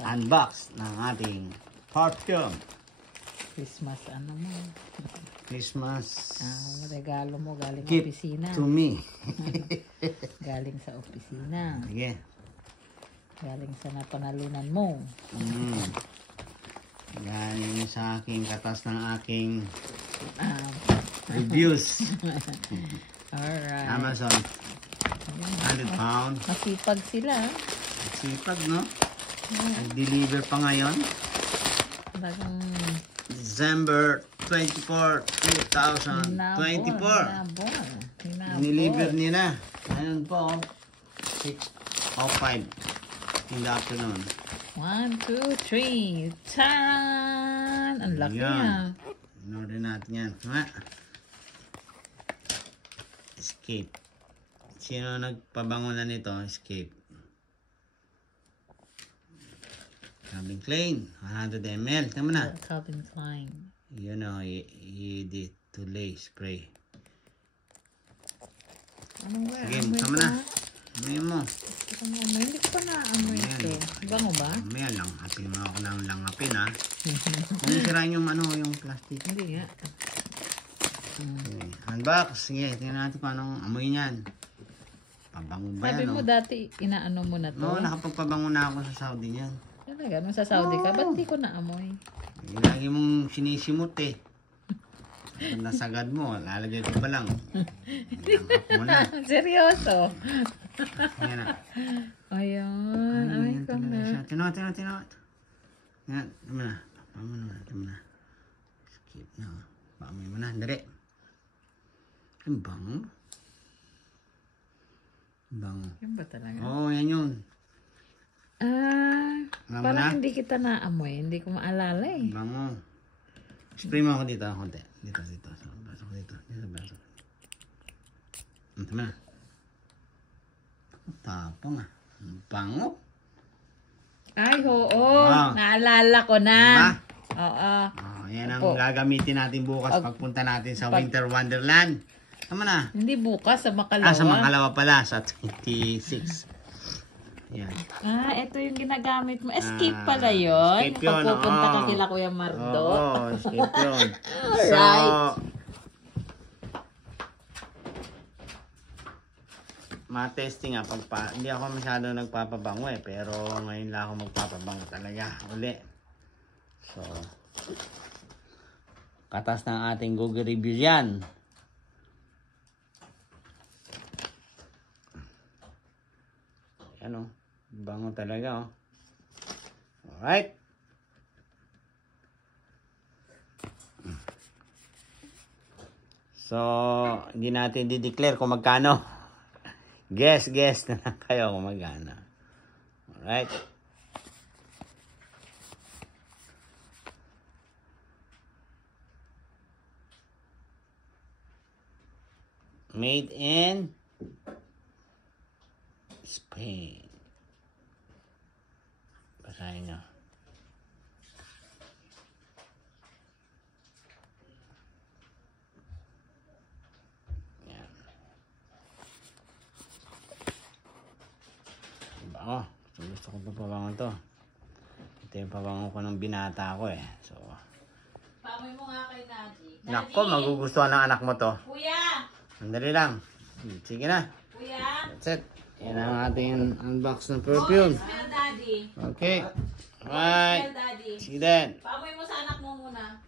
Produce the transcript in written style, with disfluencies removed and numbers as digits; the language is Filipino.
unbox ng ating perfume. Christmas ano mo? Christmas Regalo mo galing gift opisina. to me. Galing sa opisina. Sige. Galing sa napanalunan mo. Galing sa aking katas ng aking reviews. Alright. Amazon. 100 pounds. Masipag sila. Sipag, no? Nag-deliver pa ngayon. Talagang December 24, 2024. Niliver nila. Ngayon po, 6:05 in the afternoon. 1, 2, 3. Taran! Ang laki Yan. ah. In-order natin yan. Tama. Escape. Sino nagpabango na nito? Escape. Calvin Klein. 100 ml. Tama na. Calvin Klein. You know, you did to lay spray. Anong ba? Sige, tama na. Amoy mo. Hindi ko pa na-amoy ito. Bango ba? Mamaya lang. Hapin mo ako ng langapin, ha? Ano sirain yung yung plastic? Hindi nga. Okay. Unbox. Sige, tingnan natin kung anong amoy niyan. Pabango ba Sabi yan, mo dati, inaano mo na to? No, nakapagpabango na ako sa Saudi niyan. Talaga, nung sa Saudi ka, ba't di ko naamoy? Lagi mong sinisimot eh. Kung nasagad mo, lalagay ko pa lang. Langap mo na. Seryoso? Ayan na. Ayun. Ay, Ayan ko talaga na. siya. Tinawa. Yan, tama na. Tama na. Skip na. Paamoy mo na. Dali. Ang bango. Bango. Yan ba talaga? Oo, yan yun. Alam mo Parang na? hindi kita naamoy. Hindi ko maalala eh. Bango. Spray mo ako dito, konti. Dito. Sa braso ko dito. Dito sa braso. Tama na. Tapang ah. Ang bango. Ay, oo. Wow. Naalala ko na. Diba? Oo. Oh, yan ang Opo. gagamitin natin bukas pagpunta natin sa Winter Wonderland. Tama na. Hindi bukas, sa Makalawa. Sa Makalawa pala, sa 26. Yan. Ito yung ginagamit mo. Escape pala yun. Escape yun, Pagpupunta ka oo. kila Kuya Mardo. Oo, escape yun. Alright. So, ma-testing nga. Hindi ako masyado nagpapabango eh. Pero ngayon lang ako magpapabango talaga. Uli. So, katas ng ating Google review yan. Yan o. Bango talaga o. Alright. So, hindi natin di-declare kung magkano. Guess na lang kayo kung magkano. Alright. Made in Spain. Basahin nyo. Yan. Bango. Gusto ko pa pabango to. Ito yung pabango ko ng binata ko eh. So, Pamoy mo nga kay Nadie. nako, magugustuhan ng anak mo to. Kuya! Sandali lang. Sige na. Kuya! That's it. Yan ang ating unbox ng perfume. Smell Daddy. Okay. Alright. Smell Daddy. See you then. Pamoy mo sa anak mo muna.